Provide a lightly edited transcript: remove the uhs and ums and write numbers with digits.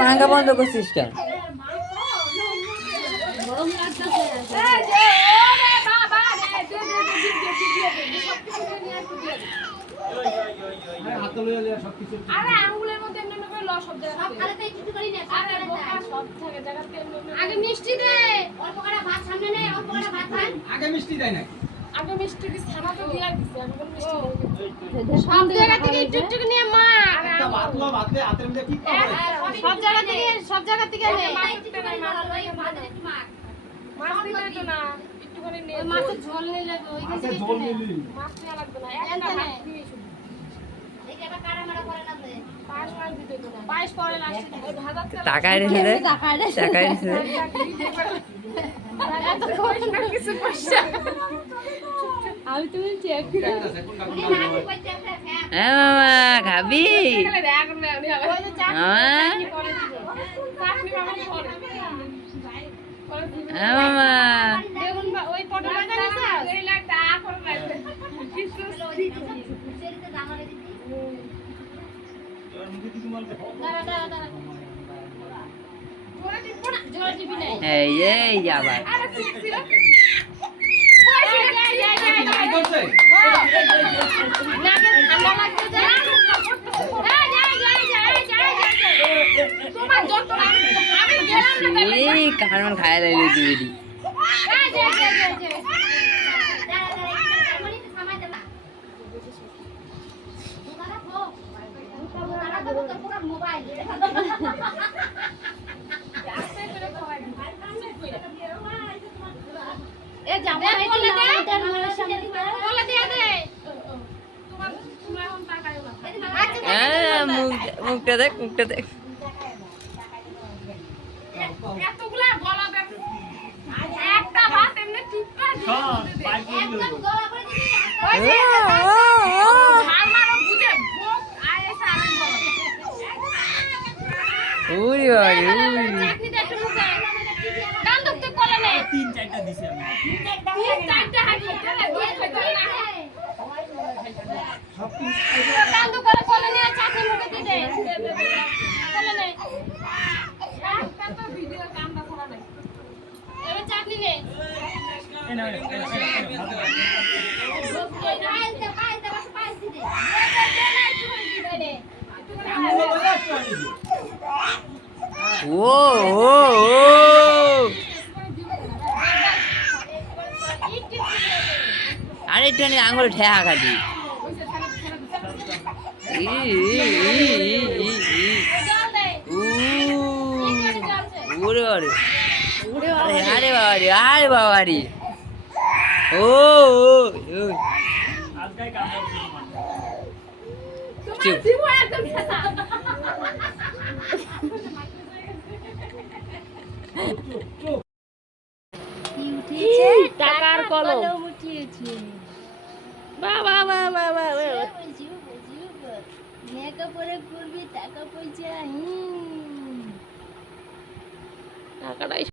পাঙ্খা বন্ধ করছিস কেন? আগে মিষ্টি দে, অল্প করে ভাত সামনে নে, অল্প করে ভাত খাই। আগে মিষ্টি দেয় না। আগে মিষ্টি দি ছানা তো দিয়া দিছে, আমি বল মিষ্টি দেই। সব জায়গা থেকে একটু একটু নিয়ে মা। একটা ভাত লো, ভাত দে, হাতের মধ্যে কি করে? সব জায়গা থেকে নে। মাছ দিতে নাই, মাছ একটু মাখ। মাছ দিতে তো না, একটুখানি নে। মাছের ঝোল নিলে ওইখান থেকে ঝোল নিলি। মাছ নেওয়া লাগবে না, একটা ভাত দিয়ে শুধু। দেখে এটা কারা মারা করে না দে। পায়েস মাছ দিতে তো না। পায়েস পরে লাস্টে ওই ভাজা টাকায় রেখে দে, টাকায় রেখে দে। এত কষ্ট না কিছু পয়সা। আমি তুমি চেক হ্যাঁ মামা খাবি? হ্যাঁ মামা ওই পটল এই এই আবার কারণ খায় লাইলে দিবি মুখটা দেখ, মুখটা দেখ। উড়ি বাড়ি তিন চারটা দিছি আমি। ও ও আরে একটু আঙুল ঠেয়া খালি আরে বাবারি আরে বাবারি ও টাকার কলম উঠিয়েছে। বাবা বাবা বাবা মেকআপরে করবি টাকা পয়সা টাকাটাই